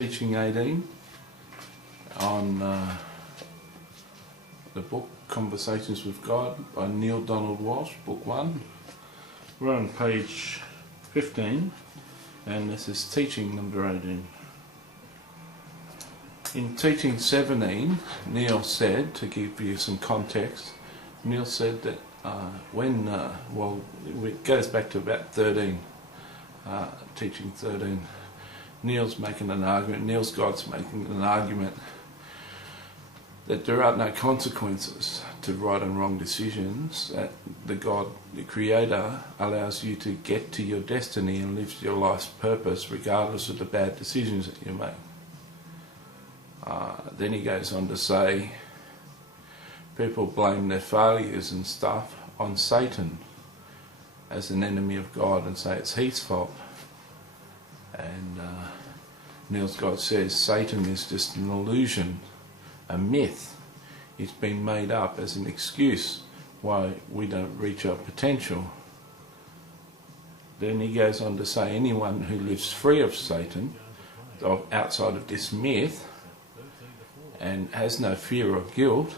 Teaching 18 on the book Conversations with God by Neale Donald Walsch, book 1. We're on page 15 and this is teaching number 18. In teaching 17, Neale said, to give you some context, Neale said that it goes back to about 13, teaching 13. Neale's making an argument, Neale's God's making an argument that there are no consequences to right and wrong decisions, that the God, the Creator, allows you to get to your destiny and live your life's purpose regardless of the bad decisions that you make. Then he goes on to say people blame their failures and stuff on Satan as an enemy of God and say it's his fault. And Neale's God says Satan is just an illusion, a myth. It's been made up as an excuse why we don't reach our potential. Then he goes on to say anyone who lives free of Satan, outside of this myth, and has no fear of guilt,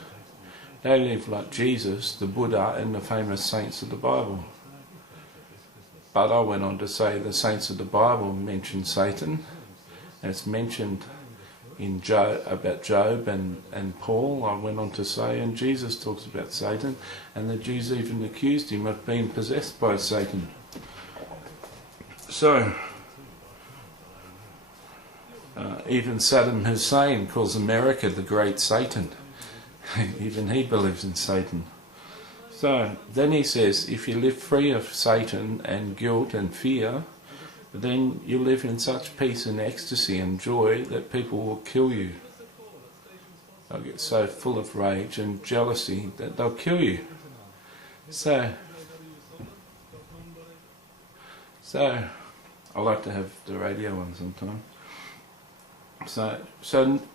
they live like Jesus, the Buddha, and the famous saints of the Bible. But I went on to say the saints of the Bible mention Satan, and it's mentioned in Job, about Job and Paul. I went on to say, and Jesus talks about Satan, and the Jews even accused him of being possessed by Satan. So, even Saddam Hussein calls America the great Satan. Even he believes in Satan. So then he says, if you live free of Satan and guilt and fear, then you live in such peace and ecstasy and joy that people will kill you. They'll get so full of rage and jealousy that they'll kill you. So I like to have the radio on sometimes. So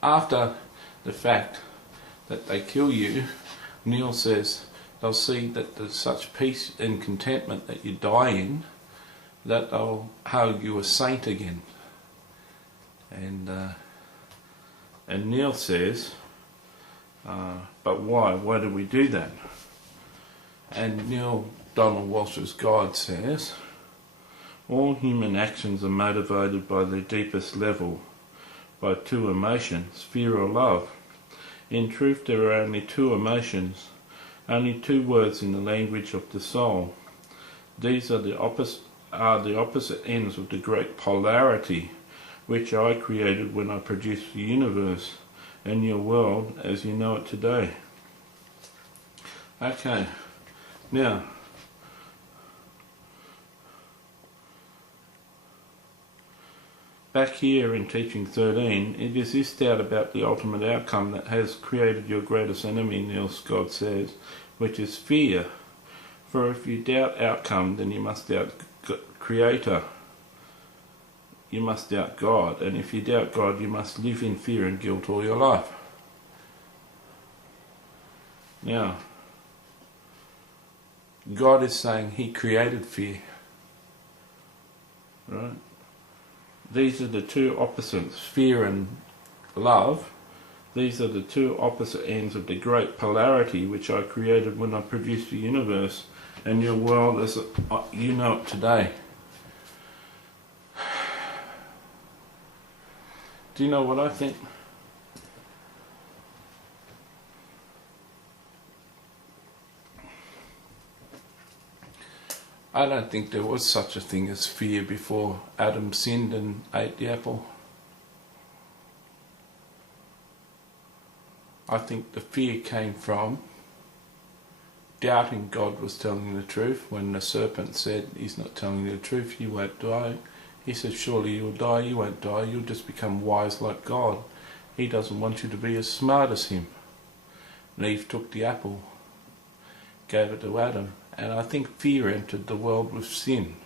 after the fact that they kill you, Neale says they'll see that there's such peace and contentment that you die in, that they'll hail you a saint again. And Neale says, but why? Why do we do that? And Neale Donald Walsch's God says, all human actions are motivated by their deepest level, by two emotions, fear or love. In truth, there are only two emotions, only two words in the language of the soul. These are the opposite ends of the great polarity which I created when I produced the universe and your world as you know it today. Okay, now back here in teaching 13, it is this doubt about the ultimate outcome that has created your greatest enemy, Neale's God says, which is fear. For if you doubt outcome, then you must doubt Creator. You must doubt God. And if you doubt God, you must live in fear and guilt all your life. Now, God is saying He created fear. Right? These are the two opposites, fear and love. These are the two opposite ends of the great polarity which I created when I produced the universe and your world as you know it today. Do you know what I think? I don't think there was such a thing as fear before Adam sinned and ate the apple. I think the fear came from doubting God was telling the truth. When the serpent said, he's not telling you the truth, you won't die. He said, surely you'll die, you won't die, you'll just become wise like God. He doesn't want you to be as smart as him. And Eve took the apple, gave it to Adam. And I think fear entered the world with sin.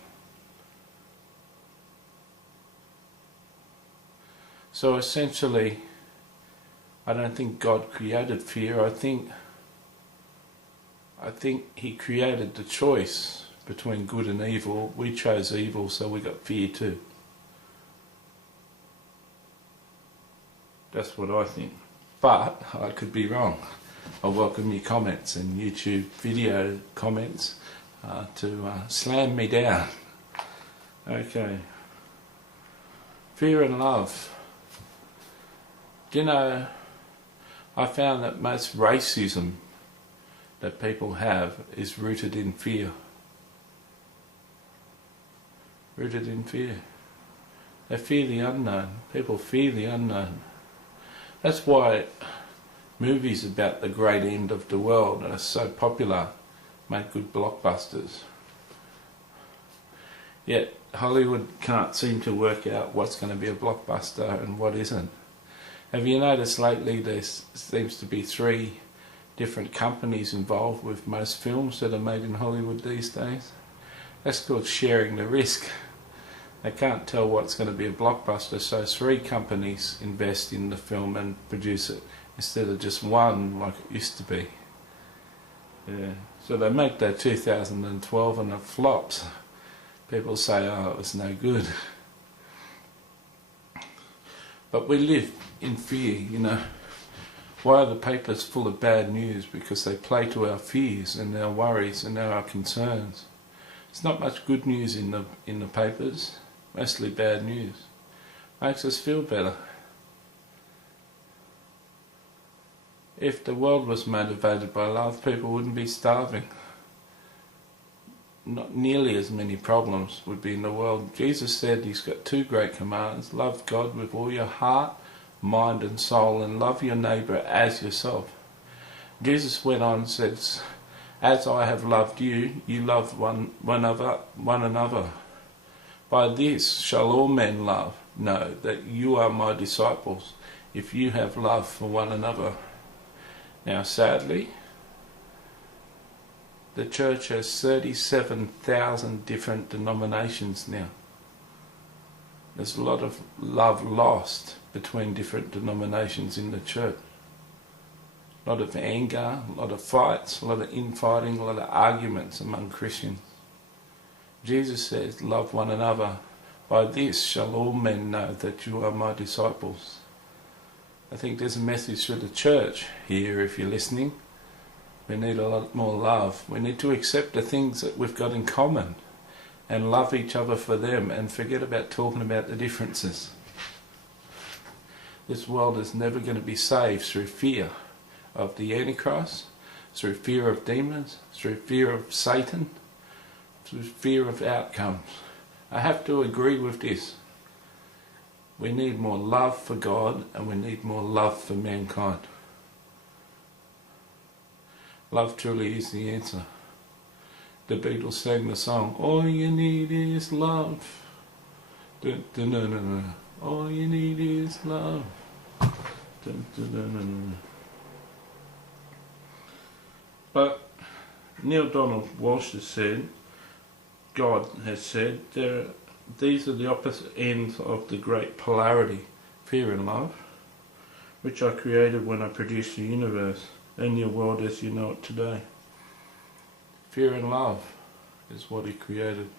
So essentially, I don't think God created fear. I think He created the choice between good and evil. We chose evil, so we got fear too. That's what I think. But I could be wrong. I welcome your comments and YouTube video comments to slam me down. Okay. Fear and love. Do you know, I found that most racism that people have is rooted in fear. Rooted in fear. They fear the unknown. People fear the unknown. That's why movies about the great end of the world are so popular, make good blockbusters. Yet Hollywood can't seem to work out what's going to be a blockbuster and what isn't. Have you noticed lately there seems to be 3 different companies involved with most films that are made in Hollywood these days? That's called sharing the risk. They can't tell what's going to be a blockbuster, so 3 companies invest in the film and produce it instead of just one like it used to be. Yeah. So they make that 2012 and it flops. People say, oh, it was no good. But we live in fear, you know. Why are the papers full of bad news? Because they play to our fears and our worries and our concerns. There's not much good news in the papers, mostly bad news. Makes us feel better. If the world was motivated by love, people wouldn't be starving. Not nearly as many problems would be in the world. Jesus said he's got 2 great commands. Love God with all your heart, mind and soul, and love your neighbour as yourself. Jesus went on and said, as I have loved you, you love one another. By this shall all men know that you are my disciples, if you have love for one another. Now sadly, the church has 37,000 different denominations now. There's a lot of love lost between different denominations in the church. A lot of anger, a lot of fights, a lot of infighting, a lot of arguments among Christians. Jesus says, love one another. By this shall all men know that you are my disciples. I think there's a message for the church here if you're listening. We need a lot more love. We need to accept the things that we've got in common and love each other for them and forget about talking about the differences. This world is never going to be saved through fear of the Antichrist, through fear of demons, through fear of Satan, through fear of outcomes. I have to agree with this. We need more love for God and we need more love for mankind. Love truly is the answer. The Beatles sang the song, all you need is love. Dun, dun, dun, dun, dun. All you need is love. Dun, dun, dun, dun, dun. But Neale Donald Walsch has said, God has said, these are the opposite ends of the great polarity, fear and love, which I created when I produced the universe and your world as you know it today. Fear and love is what he created.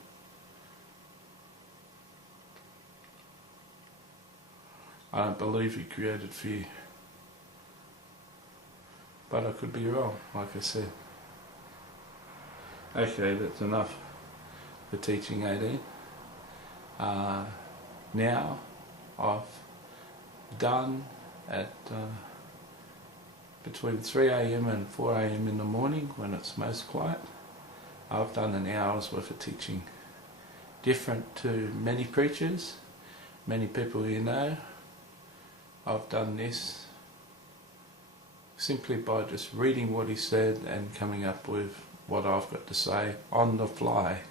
I don't believe he created fear. But I could be wrong, like I said. Okay, that's enough for teaching 18. Now I've done at between 3 AM and 4 AM in the morning when it's most quiet. I've done an hour's worth of teaching. Different to many preachers, many people you know. I've done this simply by just reading what he said and coming up with what I've got to say on the fly,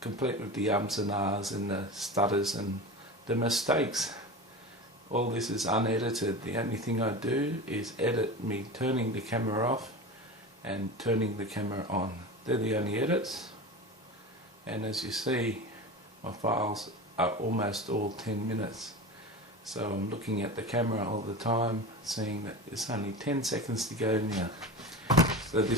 complete with the ums and ahs and the stutters and the mistakes. All this is unedited. The only thing I do is edit me turning the camera off and turning the camera on. They're the only edits, and as you see, my files are almost all 10 minutes. So I'm looking at the camera all the time, seeing that it's only 10 seconds to go now. So this